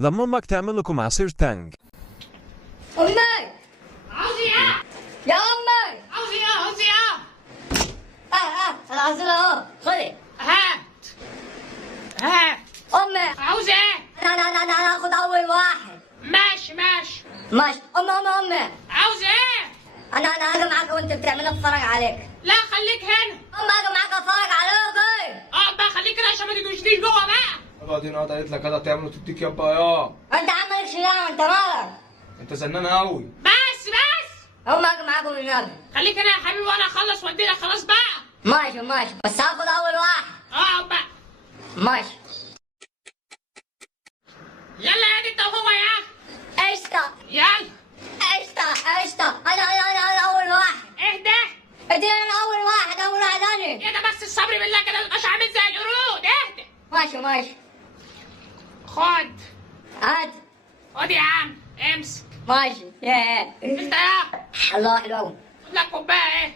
لما امك تعمل لكم عصير تانج. امي عاوز ايه؟ يا امي عاوز ايه؟ عاوز ايه؟ العصير اهو خدي. هات هات. امي عاوز ايه؟ انا هاخد اول واحد. ماشي ماشي. ماشي. امي عاوز ايه؟ انا هاجي معاك وانت بتعمل اتفرج عليك. لا خليك هنا. امي هاجي معاك اتفرج عليك. اقعد بقى خليك هنا عشان ما تدوشنيش جوه بقى. بعدين قالت لك كده تعمل وتديك يابا يا انت عمالك شجاع وانت مالك. انت زنان قوي. بس امي هاجي معاكم النبي. خليك هنا يا حبيبي وانا اخلص وادي لك خلاص بقى. ماشي بس هاخد اول واحد. اقعد بقى. ماشي. يلا يا دي انت وهو يا. قشطة يلا. قشطة. انا اول واحد. اهدى. اديني انا اول واحد انا. ايه ده بس الصبر بالله كده متبقاش عامل زي القرود. اهدى. ماشي. خد. هات. خد يا عم امسك. ماشي. ياه. انت يا. الله حلو قوي. خد لك كوبايه ايه.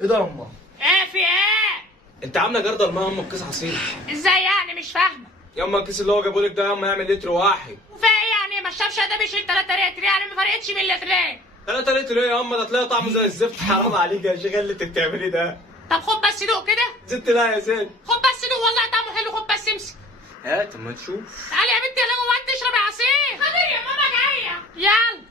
ايه ده يا امه؟ ايه في ايه؟ انت عامله جردل الميه يا امه بكيس عصير. ازاي يعني مش فاهمه. يا امه الكيس اللي هو جابه لك ده يا امه يعمل لتر واحد. وفي ايه يعني ما الشبشب ده بيشيل 3 لتر يعني ما فرقتش من لترين. 3 لتر ايه يا امه؟ ده تلاقي طعمه زي الزفت. حرام عليك يا شيخ اللي انت بتعمليه ده. طب خد بس دوق كده. زدت لا يا زين. خد بس دوق والله طعمه حلو. خد بس امسك. هات اما تشوف. تعالي يا بنتي يلا جوه انت تشربي عصير. خلي يا ماما جايه. يلا.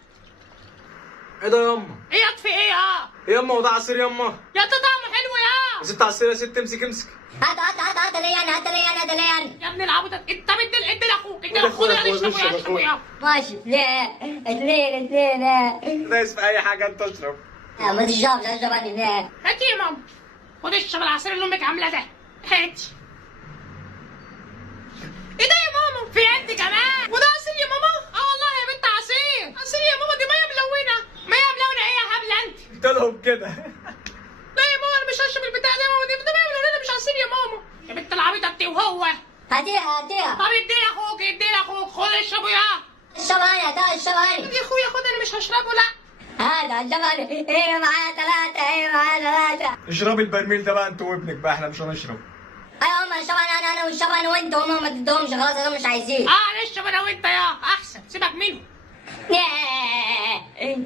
ايه ده يا امه؟ ايه يطفي ايه يا. ايه يا امه وده عصير يا امه؟ يا طعمه حلو يا يا. ست عصير يا ست. امسك. هات لي انا. يا ابن العبط انت ادي لاخوك. ادي لاخوك يلا اشربوا يا اشربوا يا. ماشي. لا اثنين. دايس في اي حاجه انت اشرب. ما تشربش اشرب انا. هاتي يا ماما. خد اشرب العصير اللي امك عاملاه ده. هاتي. ايه ده يا ماما؟ في انت كمان؟ وده عصير يا ماما؟ اه والله يا بنت عصير يا ماما. دي ميه ملونه. ميه ملونه ايه يا هبله انت؟ قلت لهم كده. لا يا ماما انا مش هشرب البتاع ده يا ماما. دي ميه ملونه مش عصير يا ماما. يا بنت العبيطه انت وهو. هاتيها. طب ادي لاخوك. خد اشربوا يا. اشرب انا. يا اخويا خد انا مش هشربه لا. هذا اشرب ايه معايا ثلاثة. اشرب البرميل ده بقى انت وابنك بقى. احنا مش هنشرب. ايوه هم اشرب انا واشرب انا وانت وهم ما تدهمش خلاص هم مش عايزين. نشرب انا وانت يا احسن. سيبك منه. ياه.